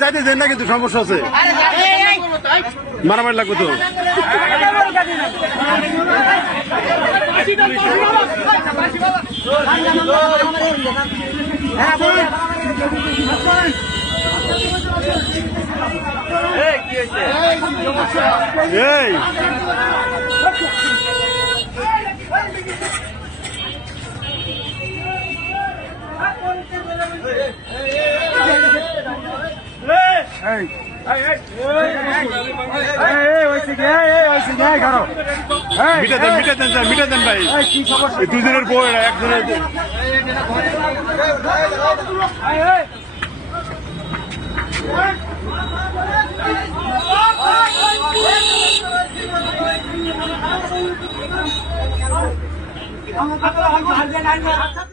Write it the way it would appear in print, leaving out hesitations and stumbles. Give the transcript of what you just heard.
যাইতে দেন না, কিন্তু সমস্যা আছে, মারামারি লাগবে তো। এই মিটা দেন ভাই, দুজনের বই একজনের। আমার